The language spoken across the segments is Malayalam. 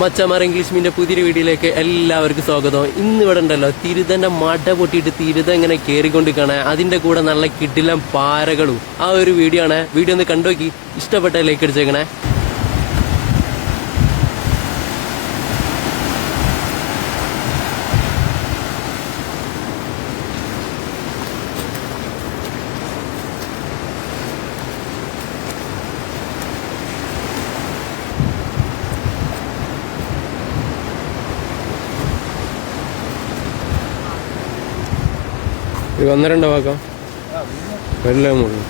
മച്ചമാർ ഇംഗ്ലീഷ് മീൻ്റെ പുതിയൊരു വീഡിയോയിലേക്ക് എല്ലാവർക്കും സ്വാഗതം. ഇന്ന് ഇവിടെ ഉണ്ടല്ലോ തിരുതന്റെ മട പൊട്ടിയിട്ട് തിരുത ഇങ്ങനെ കയറിക്കൊണ്ടിരിക്കുകയാണ്. അതിന്റെ കൂടെ നല്ല കിടിലം പാരകളും ആ ഒരു വീഡിയോ ആണ്. വീഡിയോ ഒന്ന് കണ്ടുനോക്കി, ഇഷ്ടപ്പെട്ട ലൈക്ക് അടിച്ചേക്കണേ. ഒരു 1-2 വാക്കാം എല്ലാം മുഴുവൻ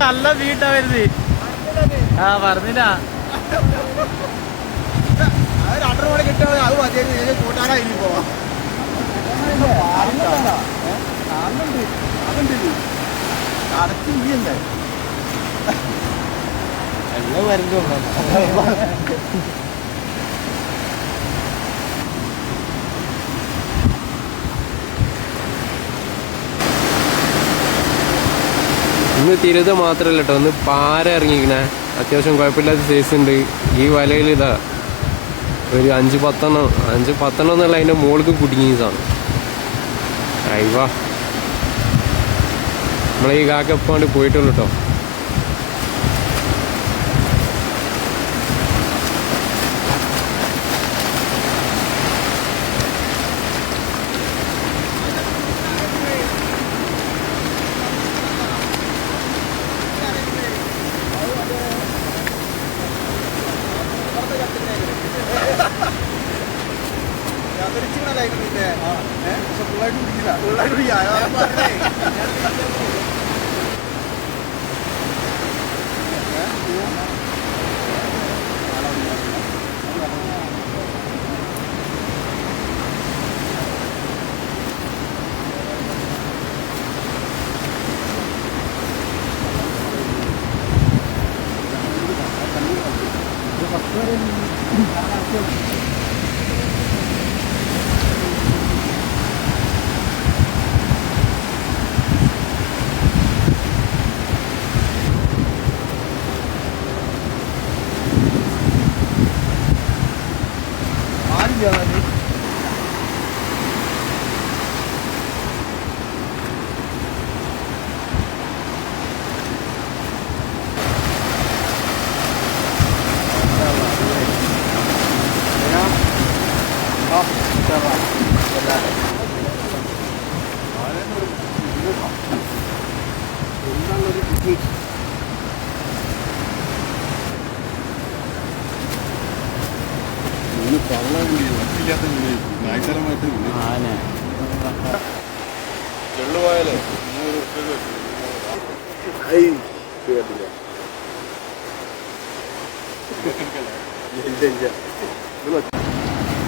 നല്ല വീട്ടാ വരുന്നത്. ആ പറഞ്ഞില്ല 2 മണി കിട്ടാ അത് മതി കൂട്ടാനായി പോവാ. എല്ലാം വരുന്നു. ഇന്ന് തിരുത മാത്രമല്ല കേട്ടോ, ഒന്ന് പാര ഇറങ്ങിക്കണേ. അത്യാവശ്യം കുഴപ്പമില്ലാത്ത സൈസ് ഉണ്ട്. ഈ വലയിൽ ഇതാ ഒരു 5-10 എന്നുള്ള അതിൻ്റെ മുകൾക്ക് കുടുങ്ങിയതാണ്. അയവാ നമ്മളീ കാക്കപ്പാണ്ട് പോയിട്ടുള്ളൂ കേട്ടോ.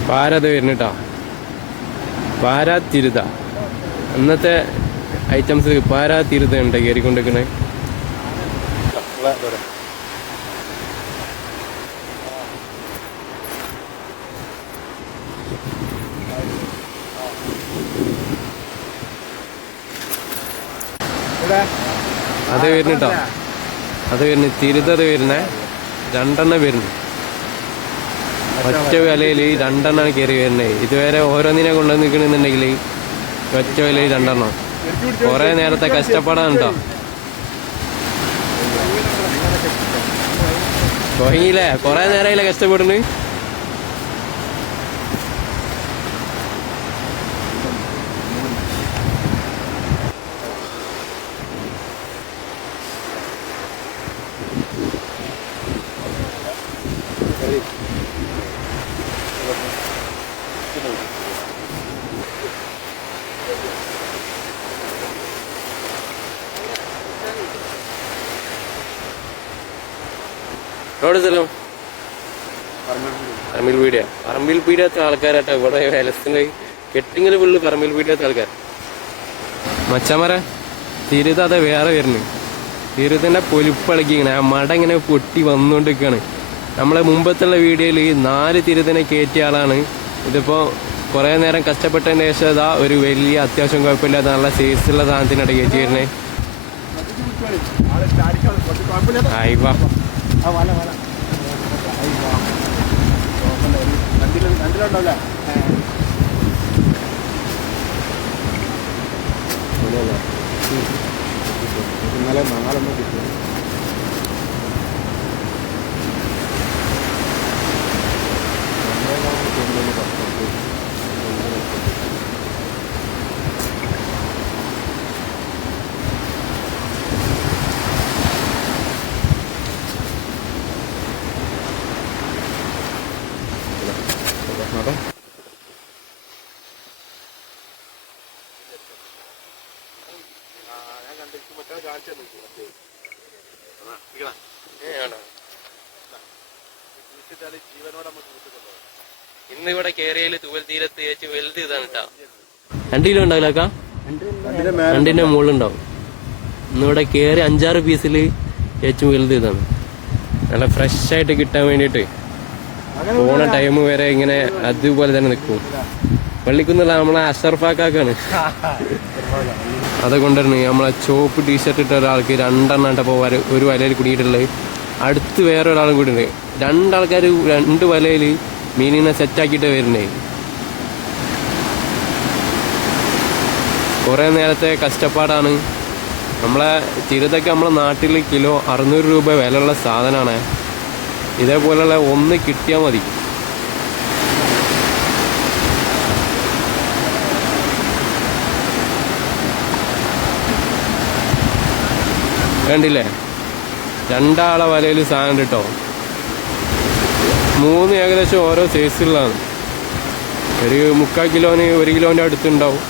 പാര അത് വരുന്നുട്ടാ, പാര തിരുത. ഇന്നത്തെ ഐറ്റംസ് പാര തിരുത ഉണ്ട് കയറിക്കൊണ്ടിരിക്കണേ. അത് വരുന്നുട്ടോ, അത് വരുന്നു തിരുത. അത് വരുന്നേ 2 വരുന്നു. ഒറ്റ വിലയിൽ 2 കയറി വരുന്നത്. ഇതുവരെ ഓരോന്നിനെ കൊണ്ടുവന്ന് നിൽക്കണമെന്നുണ്ടെങ്കിൽ ഒറ്റ വിലയിൽ 2. കുറേ നേരത്തെ കഷ്ടപ്പാടാണ് കേട്ടോ. തുടങ്ങിയില്ലേ, കുറേ നേരമായില്ലേ കഷ്ടപ്പെടുന്നു. എവിടെ സ്ഥലം? പറമ്പിൽ പീടിയ. പറമ്പിൽ പീടിയത്തെ ആൾക്കാരാട്ടോ ഇവിടെ വിലസിന് കെട്ടിങ്ങിൽ ഫുള്ള് പറമ്പിൽ പീടിയത്തെ ആൾക്കാർ. മച്ചമര തിരുത് അതെ വേറെ വരുന്നു. തിരുതിന്റെ പൊലിപ്പളക്കിങ്ങനെ ആ മട ഇങ്ങനെ പൊട്ടി വന്നുകൊണ്ടിരിക്കുകയാണ്. നമ്മളെ മുമ്പത്തുള്ള വീഡിയോയിൽ 4 തിരുതിനെ കയറ്റിയ ആളാണ്. ഇതിപ്പോ കുറെ നേരം കഷ്ടപ്പെട്ടതിന് ശേഷം ഇതാ ഒരു വലിയ അത്യാവശ്യം കുഴപ്പമില്ലാത്ത നല്ല സൈസുള്ള സാധനത്തിനായിട്ട് കയറ്റി വരുന്നേ. ആയിവാ ഇന്നലെ 4 കിട്ടി. ഇന്ന് ഇവിടെ കേരളയിൽ തുവൽ തീരത്ത് ചേച്ചി വലുത് ഇതാണ് കേട്ടാ. 2 കിലോ ഉണ്ടാവില്ല, 2ന്റെ മുകളിലുണ്ടാവും. ഇന്നിവിടെ കയറി 5-6 പീസിൽ ഏറ്റവും വലുത് ഇതാണ്. നല്ല ഫ്രഷ് ആയിട്ട് കിട്ടാൻ വേണ്ടിയിട്ട് പോണ ടൈം വരെ ഇങ്ങനെ അതുപോലെ തന്നെ നിൽക്കും. പള്ളിക്കുന്നുള്ള നമ്മളെ അഷർഫാക്കാണ് അതുകൊണ്ടാണ് നമ്മളെ ചോപ്പ് ടീഷർട്ട് ഇട്ട ഒരാൾക്ക് 2 എണ്ണം ഇട്ടപ്പോൾ ഒരു വലയിൽ കുടിയിട്ടുള്ളത്. അടുത്ത് വേറെ ഒരാളും കൂടി ഉണ്ട്. 2 ആൾക്കാർ 2 വലയിൽ മീനിനെ സെറ്റാക്കിയിട്ട് വരുന്നേ. കുറെ നേരത്തെ കഷ്ടപ്പാടാണ്. നമ്മളെ തിരുതൊക്കെ നമ്മളെ നാട്ടിൽ കിലോ 600 രൂപ വിലയുള്ള സാധനമാണ്. ഇതേപോലെയുള്ള ഒന്ന് കിട്ടിയാൽ മതി. കണ്ടില്ലേ, 2 ആളെ വലയിൽ സാധനം കിട്ടോ. 3 ഏകദേശം ഓരോ സൈസിലുള്ളതാണ്. ഒരു 3/4 കിലോന് 1 കിലോന്റെ അടുത്തുണ്ടാവും.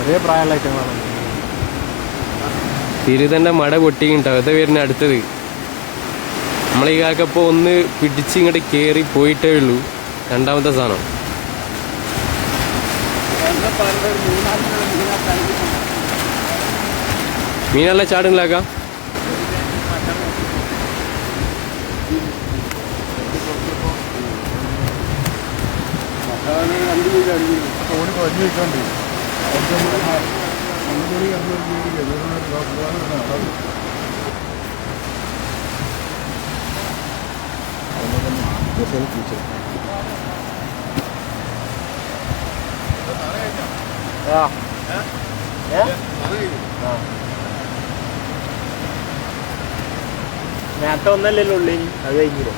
ഒരേ പ്രായമുള്ള ഐറ്റങ്ങളാണ്. തിരുതന്റെ മട പൊട്ടിയിട്ടുണ്ടാവും. അത് വരുന്ന അടുത്തത്. നമ്മളീ കാക്കപ്പോ ഒന്ന് പിടിച്ച് ഇങ്ങോട്ട് കേറി പോയിട്ടേ ഉള്ളൂ. രണ്ടാമത്തെ സാധനം മീനെല്ലാം ചാടുന്നില്ലാക്ക. നേരത്തെ ഒന്നല്ലല്ലോ ഉള്ളി, അത് കഴിഞ്ഞില്ലേ.